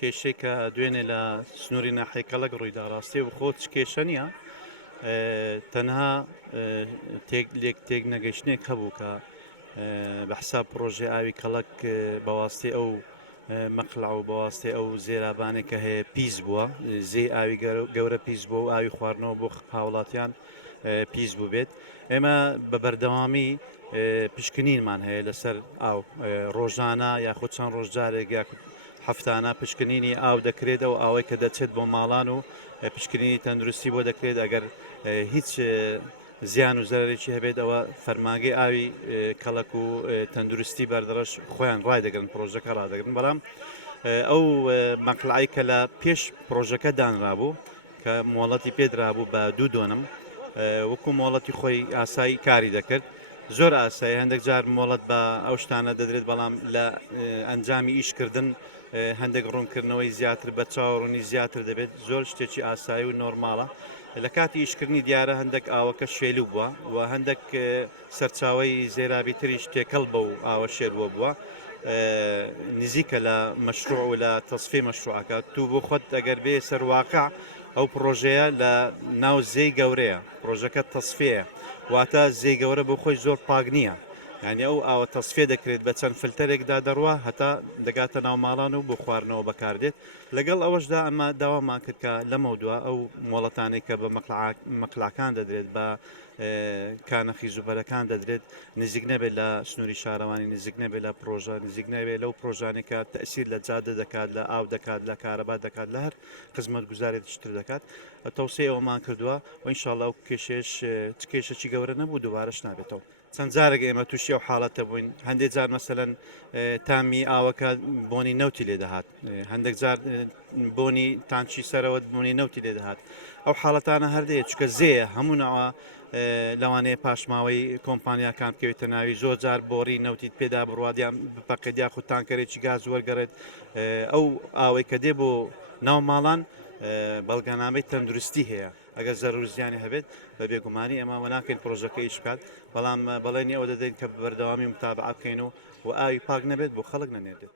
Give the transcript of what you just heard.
کێشەی کە دوێنێ لە سنووری ناحێکەڵک ڕوویدا ڕاستی و خۆ کێشە نیە تەنها تێک نەگەشتنێک هەبوو کە بەحساب پرۆژێ ئاوی کەڵک بەواستی ئەو مەقلع و بەواستی ئەو زێرابانێک کە هەیە پیس بووە زێ ئاوی گەورە پیس بووە و ئاوی خواردنەوە بۆ هاوڵاتیان پیس بوو بێت ئێمە بە بەردەوامی پشکنینمان هەیە لەسەر ئاو ڕۆژانە یاخود چەند ڕۆژجارێک هەفتانە پشکنینی ئاو دەکرێت ئەو ئاوەی کە دەچێت بۆ ماڵان و پشکنینی تەندروستی بۆ دەکرێت ئەگەر هیچ زیان و زەرێکی هەبێت ئەوە فەرماگەی ئاوی کەڵک و تەندروستی بەردەڕەش خۆیان ڕای دەگرن پرۆژەکە ڕدەگرن بەڵام ئەو مەقلعی کە لە پێش پرۆژەکە دانرابوو کە مۆڵەتی پێدرابوو بە 2 دۆنم وەکو مۆڵەتی خۆی ئاسایی کاری دەکرد زۆر ئاسایی هەندێک جار مۆڵەت بە ئەو شتانە دەدرێت بەڵام لە ئەنجامی ئیشکردن هەندێک ڕوونکردنەوەی زیاتر بە چاوەڕوونی زیاتر دەبێت زۆر شتێکی ئاسایی و نۆرماڵە لە کاتی ئیشکردنی دیارە هەندێک ئاوەکە شێلو بووە و هەندێک سەرچاوی زێرابی تریش تێکەڵ بە و ئاوە شێروە بووە نزیکە لە مەشروع و لە تەصفی مەشروعەکە تو بۆ خۆت ئەگەر بێ سەرواقع ئەو پرۆژەیە لە ناو زەی گەورەیە پرۆژەکە تەصفەیە واتە زەی گەورە بۆ خۆی زۆر پاک نییە یعنی ئەو ئاوە تەصفێ دەکرێت بە چەند فلتەرێکدا دەڕوە هەتا دەگاتە ناو ماڵان و بۆ خواردنەوە بەکاردێت لەگەڵ ئەوەشدا ئەمە داوامان کرد کە لەمە دووە ئەو مۆڵەتانێک کە بە مەقلعەکان دەدرێت بە کانەخی زوبەرەکان دەدرێت نزیک نەبێت لە سنووری شارەوانی نزیک نەبێت لە پرۆژە نزیک نەبێت لەو پرۆژانێکە تەسیر لە جادە دەکات لە ئاو دەکات لە کارەبا دەکات لە هەر خزمەت گوزارێتیشتر دەکات تەوسێ ئەومان کردووە و ئینشاءڵڵا و کێشێش کێشەی گەورە نەبوو دووبارەش نابێتەوە چەند جارێک ئێمە تووشی ئەو حاڵەتە بووین هەندێک جار مەسەلەن تامی ئاوەکە بۆنی نەوتی لێ دەهات هەندێک جار بۆنی تانچی سەرەوە بوونی نەوتی لێ دەهات ئەو حاڵەتانە هەردەیە چکە زێە هەموونەوە لەوانەیە پاشماوەی کۆمپانیاکان بکەوێتە ناوی زۆر جار بۆڕی نەوتیت پێدا بڕوادیان بپەقەدیا خو تانکەرێکی گاز وەرگەڕێت ئەو ئاوەی کە دێ بۆ ناو ماڵان بەڵگەنامەی تەندروستی هەیە ئەگەر زەرور زیانی هەبێت بە بێگومانی ئەمە ناکەین پرۆژەکە ئیش بکات بەڵام بەڵێنی ئەوە دەدەین کە بەردەوامی متابعە بکەین و ئاوی پاک نەبێت بۆ خەڵک نەنێردێت.